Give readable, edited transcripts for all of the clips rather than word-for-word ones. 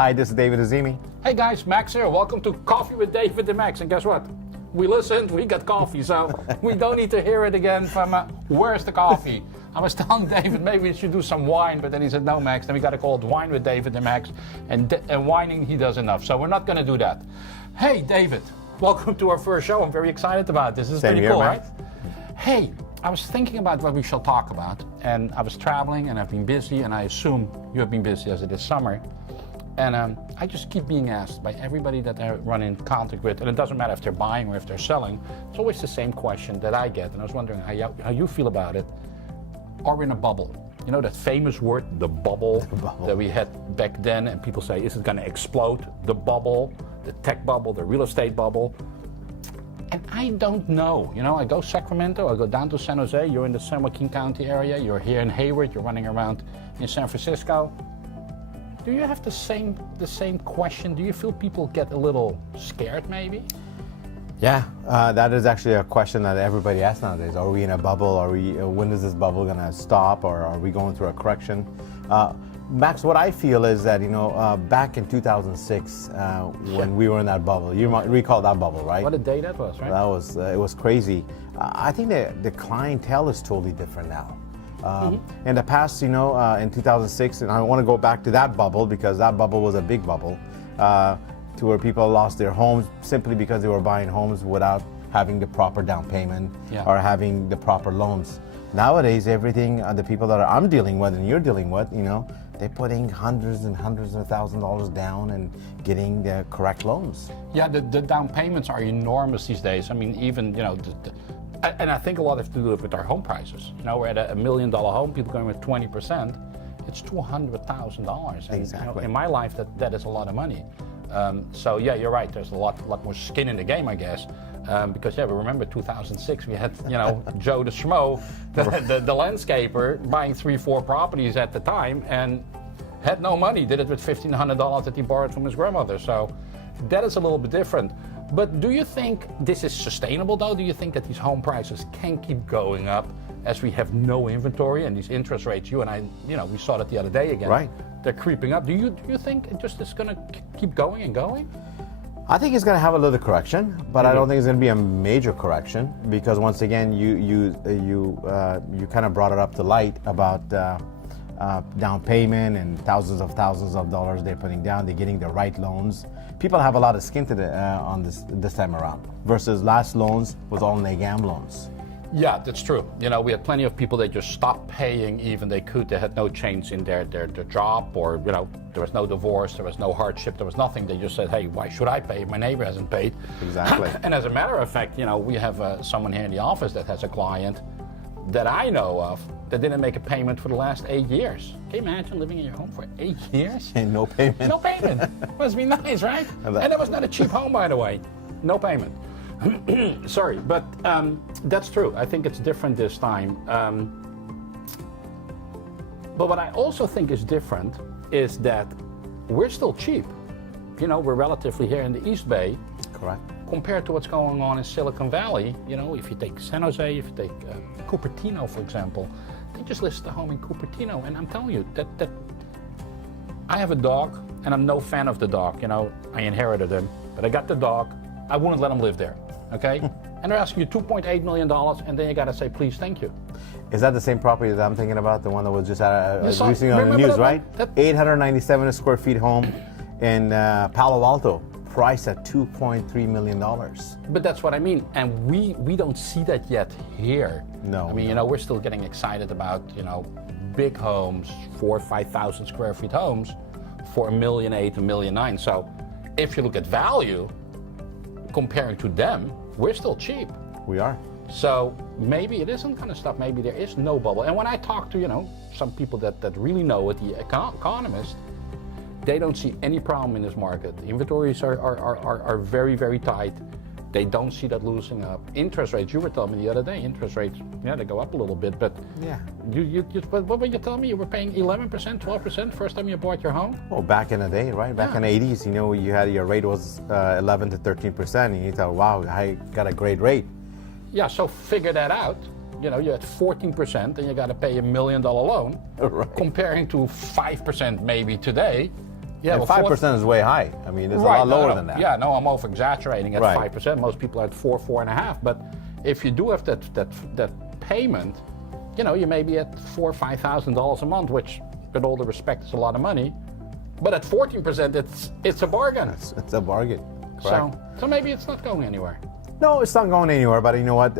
Hi, this is David Azimi. Hey guys, Max here. Welcome to Coffee with David and Max. And guess what? We listened, we got coffee, so we don't need to hear it again from where's the coffee? I was telling David maybe we should do some wine, but then he said no, Max. Then we got to call it Wine with David and Max, and whining he does enough. So we're not going to do that. Hey, David, welcome to our first show. I'm very excited about this. This is pretty cool, right? Hey, I was thinking about what we shall talk about, and I was traveling and I've been busy, and I assume you have been busy as it is summer. And I just keep being asked by everybody that I run in contact with, and it doesn't matter if they're buying or if they're selling, it's always the same question that I get, and I was wondering how you feel about it. Are we in a bubble? You know that famous word, the bubble, that we had back then, and people say, is it going to explode? The bubble, the tech bubble, the real estate bubble. And I don't know. You know, I go Sacramento, I go down to San Jose, you're in the San Joaquin County area, you're here in Hayward, you're running around in San Francisco. Do you have the same question? Do you feel people get a little scared maybe? Yeah, that is actually a question that everybody asks nowadays. Are we in a bubble? When is this bubble going to stop, or are we going through a correction? Max, what I feel is that, back in 2006, when we were in that bubble, you might recall that bubble, right? What a day that was, right? It was crazy. I think the clientele is totally different now. In the past, in 2006, and I want to go back to that bubble because that bubble was a big bubble, to where people lost their homes simply because they were buying homes without having the proper down payment or having the proper loans. Nowadays, everything, the people that I'm dealing with and you're dealing with, they're putting hundreds and hundreds of $1,000s down and getting the correct loans. Yeah, the down payments are enormous these days. I mean, even, and I think a lot have to do with our home prices. We're at a $1 million home, people going with 20%, it's $200,000. Exactly. In my life, that is a lot of money. So yeah, you're right. There's a lot more skin in the game, I guess. Because we remember 2006. We had Joe the Schmo, the landscaper, buying 3-4 properties at the time and had no money. Did it with $1,500 that he borrowed from his grandmother. So that is a little bit different. But do you think this is sustainable, though? Do you think that these home prices can keep going up as we have no inventory and these interest rates? You and I, we saw that the other day again. Right. They're creeping up. Do you think it just is going to keep going and going? I think it's going to have a little correction, but I don't think it's going to be a major correction because once again, you kind of brought it up to light about down payment and thousands of dollars they're putting down. They're getting the right loans. People have a lot of skin to on this time around versus last loans was all NAGAM loans. Yeah, that's true. We had plenty of people that just stopped paying even they could. They had no change in their job, or there was no divorce, there was no hardship, there was nothing. They just said, hey, why should I pay? My neighbor hasn't paid. Exactly. And as a matter of fact, we have someone here in the office that has a client that I know of that didn't make a payment for the last 8 years. Can you imagine living in your home for 8 years? And no payment. No payment. Must be nice, right? And that was not a cheap home, by the way. No payment. Sorry, but that's true. I think it's different this time. But what I also think is different is that we're still cheap. We're relatively here in the East Bay. Correct. Compared to what's going on in Silicon Valley. If you take San Jose, if you take Cupertino, for example, they just listed a home in Cupertino, and I'm telling you that I have a dog, and I'm no fan of the dog. I inherited him, but I got the dog. I wouldn't let him live there. Okay? And they're asking you $2.8 million, and then you got to say, please, thank you. Is that the same property that I'm thinking about? The one that was just recently on the news, right? 897 square feet home in Palo Alto, priced at $2.3 million. But that's what I mean. And we don't see that yet here. No. I mean, we're still getting excited about, big homes, 4,000 or 5,000 square feet homes for $1.8 million, $1.9 million. So if you look at value, comparing to them, we're still cheap. We are. So maybe it isn't going to stop. Maybe there is no bubble. And when I talk to, some people that really know it, the economists, they don't see any problem in this market. Inventories are very, very tight. They don't see that loosening up. Interest rates, you were telling me the other day, interest rates, they go up a little bit, but what were you telling me? You were paying 11%, 12% first time you bought your home? Well, back in the day, right? Back in the 80s, you had your rate was 11 to 13%, and you thought, wow, I got a great rate. Yeah, so figure that out. You're at 14% and you got to pay $1 million loan, right. Comparing to 5% maybe today. Yeah, and well, 5% is way high. I mean, it's a Right, lot lower no. than that. Yeah, no, I'm over exaggerating at Right. 5%. Most people are at 4.5. But if you do have that payment, you know, you may be at $4,000 or $5,000 a month, which, with all the respect, is a lot of money. But at 14%, it's a bargain. It's a bargain. Correct. So maybe it's not going anywhere. No, it's not going anywhere. But you know what?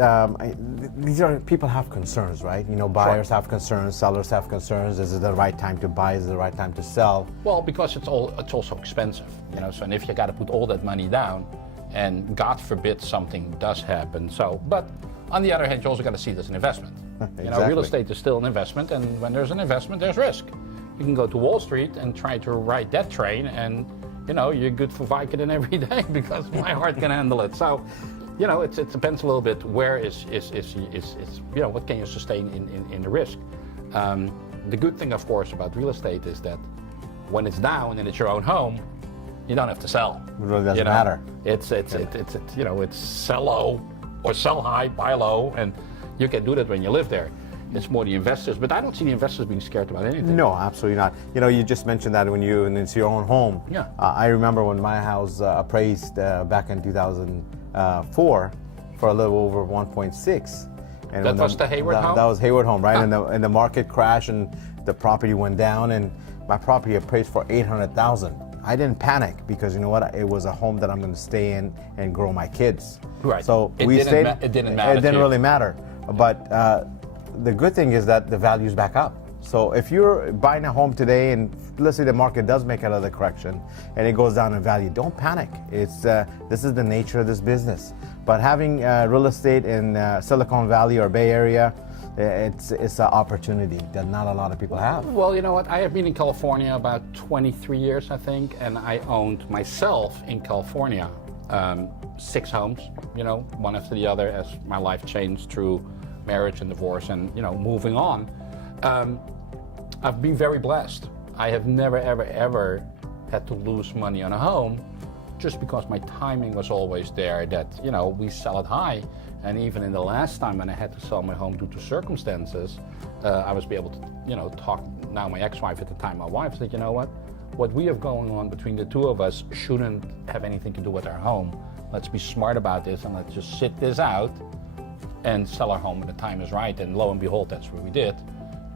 These are people have concerns, right? You know, buyers have concerns, sellers have concerns. Is it the right time to buy? Is it the right time to sell? Well, because it's also expensive, you know. So, and if you got to put all that money down, and God forbid something does happen. So, but on the other hand, you also got to see it as an investment. You know, real Exactly. estate is still an investment, and when there's an investment, there's risk. You can go to Wall Street and try to ride that train, and you know you're good for Vicodin every day because my heart can handle it. So, you know, it depends a little bit where is you know, what can you sustain in the risk. The good thing, of course, about real estate is that when it's down and it's your own home, you don't have to sell. It really doesn't You know, matter. It's you know, it's sell low or sell high, buy low, and you can do that when you live there. It's more the investors, but I don't see the investors being scared about anything. No, absolutely not. You know, you just mentioned that and it's your own home. Yeah. I remember when my house appraised back in 2004 for a little over 1.6. And That when was the Hayward home? That was Hayward home, right? And the market crashed and the property went down, and my property appraised for $800,000. I didn't panic because you know what? It was a home that I'm going to stay in and grow my kids. Right. So It we didn't stayed. it didn't matter It to didn't you. really matter. But the good thing is that the value's back up. So if you're buying a home today and let's say the market does make another correction and it goes down in value, don't panic. It's this is the nature of this business. But having real estate in Silicon Valley or Bay Area, it's an opportunity that not a lot of people have. Well, you know what? I have been in California about 23 years, I think, and I owned myself in California 6 homes, you know, one after the other as my life changed through marriage and divorce and, you know, moving on. I've been very blessed. I have never, ever had to lose money on a home just because my timing was always there that, you know, we sell it high. And even in the last time when I had to sell my home due to circumstances, I was able to, you know, talk, now my ex-wife at the time, my wife said, you know what we have going on between the two of us shouldn't have anything to do with our home. Let's be smart about this and let's just sit this out and sell our home when the time is right. And lo and behold, that's what we did.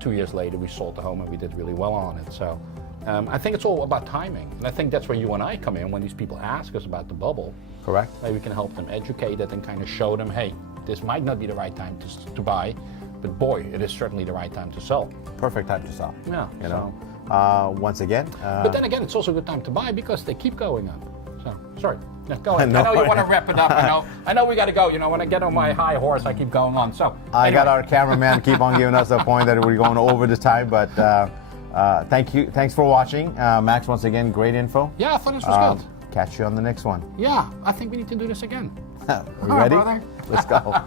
2 years later, we sold the home and we did really well on it. So I think it's all about timing. And I think that's where you and I come in when these people ask us about the bubble. Correct. Maybe we can help them educate it and kind of show them, hey, this might not be the right time to buy, but boy, it is certainly the right time to sell. Perfect time to sell. Yeah. You know. Once again. But then again, it's also a good time to buy because they keep going up. So, sorry. Yeah, go ahead. No, I know you want to wrap it up. I know we got to go. You know, when I get on my high horse, I keep going on. So I anyway. got our cameraman keep on giving us a point that we're going over the time, but thanks for watching. Max, once again, great info. Yeah, I thought this was good. Catch you on the next one. Yeah, I think we need to do this again. Are you All right, ready? brother. Let's go.